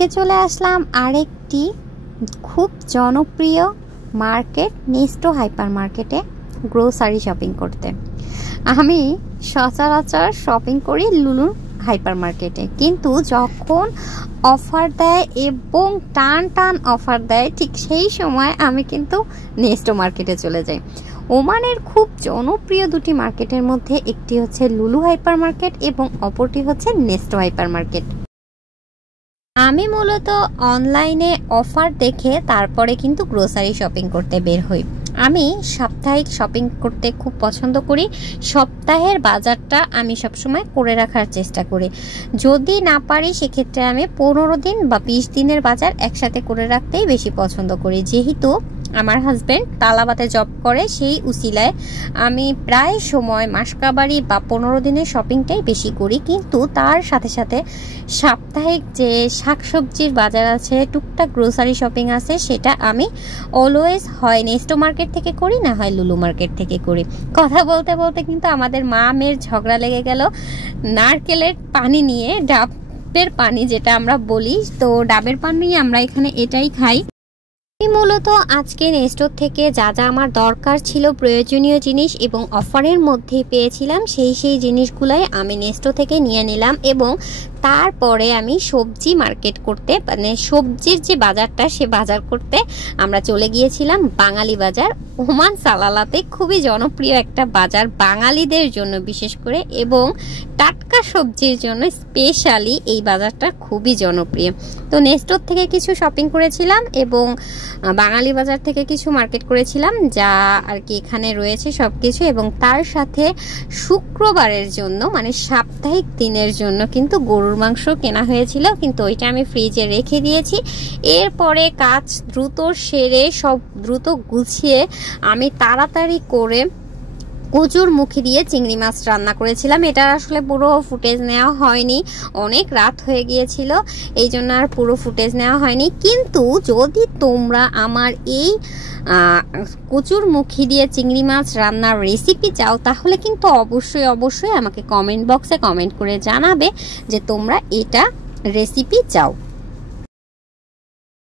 আজকে চলে আসলাম আরেকটি খুব জনপ্রিয় মার্কেট নেস্টো হাইপার মার্কেটে গ্রোসারি শপিং করতে। আমি সচরাচর শপিং করি লুলু হাইপার মার্কেটে, কিন্তু যখন অফার দেয় এবং টান টান অফার দেয় ঠিক সেই সময় আমি কিন্তু নেস্টো মার্কেটে চলে যাই। ওমানের খুব জনপ্রিয় দুটি মার্কেটের মধ্যে একটি হচ্ছে লুলু হাইপার মার্কেট এবং অপরটি হচ্ছে নেস্টো হাইপার মার্কেট। আমি মূলত অনলাইনে অফার দেখে তারপরে কিন্তু গ্রোসারি শপিং করতে বের হই। আমি সাপ্তাহিক শপিং করতে খুব পছন্দ করি। সপ্তাহের বাজারটা আমি সবসময় করে রাখার চেষ্টা করি। যদি না পারি সেক্ষেত্রে আমি 15 দিন বা 20 দিনের বাজার একসাথে করে রাখতেই বেশি পছন্দ করি। যেহেতু আমার হাজব্যান্ড তালাবাতে জব করে, সেই উসিলায় আমি প্রায় সময় মাসকাবারি বা 15 দিনের শপিংটাই বেশি করি। কিন্তু তার সাথে সাথে সাপ্তাহিক যে শাকসবজির বাজার আছে, টুকটাক গ্রোসারি শপিং আছে, সেটা আমি অলওয়েজ হয় নেস্টো মার্কেট থেকে করি, না হয় লুলু মার্কেট থেকে করি। কথা বলতে বলতে কিন্তু আমাদের মা মেয়ের ঝগড়া লেগে গেল নারকেলের পানি নিয়ে, ডাবের পানি যেটা আমরা বলি। তো ডাবের পানি আমরা এখানে এটাই খাই। আমি মূলত আজকে নেস্টোর থেকে যা যা আমার দরকার ছিল, প্রয়োজনীয় জিনিস এবং অফারের মধ্যে পেয়েছিলাম, সেই জিনিসগুলাই আমি নেস্টো থেকে নিয়ে নিলাম। এবং তারপরে আমি সবজি মার্কেট করতে, মানে সবজির যে বাজারটা, সে বাজার করতে আমরা চলে গিয়েছিলাম বাঙালি বাজার। ওমান সালালাতে খুবই জনপ্রিয় একটা বাজার বাঙালিদের জন্য বিশেষ করে, এবং টাটকা সবজির জন্য স্পেশালি এই বাজারটা খুবই জনপ্রিয়। তো নেস্টোর থেকে কিছু শপিং করেছিলাম এবং বাঙালি বাজার থেকে কিছু মার্কেট করেছিলাম, যা আর কি এখানে রয়েছে সব কিছু। এবং তার সাথে শুক্রবারের জন্য, মানে সাপ্তাহিক দিনের জন্য কিন্তু গরুর মাংস কেনা হয়েছিল, কিন্তু ওইটা আমি ফ্রিজে রেখে দিয়েছি। এরপরে কাজ দ্রুত সেরে সব দ্রুত গুছিয়ে আমি তাড়াতাড়ি করে কচুর মুখি দিয়ে চিংড়ি মাছ রান্না করেছিলাম। এটা আসলে পুরো ফুটেজ নেওয়া হয়নি, অনেক রাত হয়ে গিয়েছিল, এই জন্য আর পুরো ফুটেজ নেওয়া হয়নি। কিন্তু যদি তোমরা আমার এই কচুর মুখি দিয়ে চিংড়ি মাছ রান্নার রেসিপি চাও, তাহলে কিন্তু অবশ্যই আমাকে কমেন্ট বক্সে কমেন্ট করে জানাবে যে তোমরা এটা রেসিপি চাও।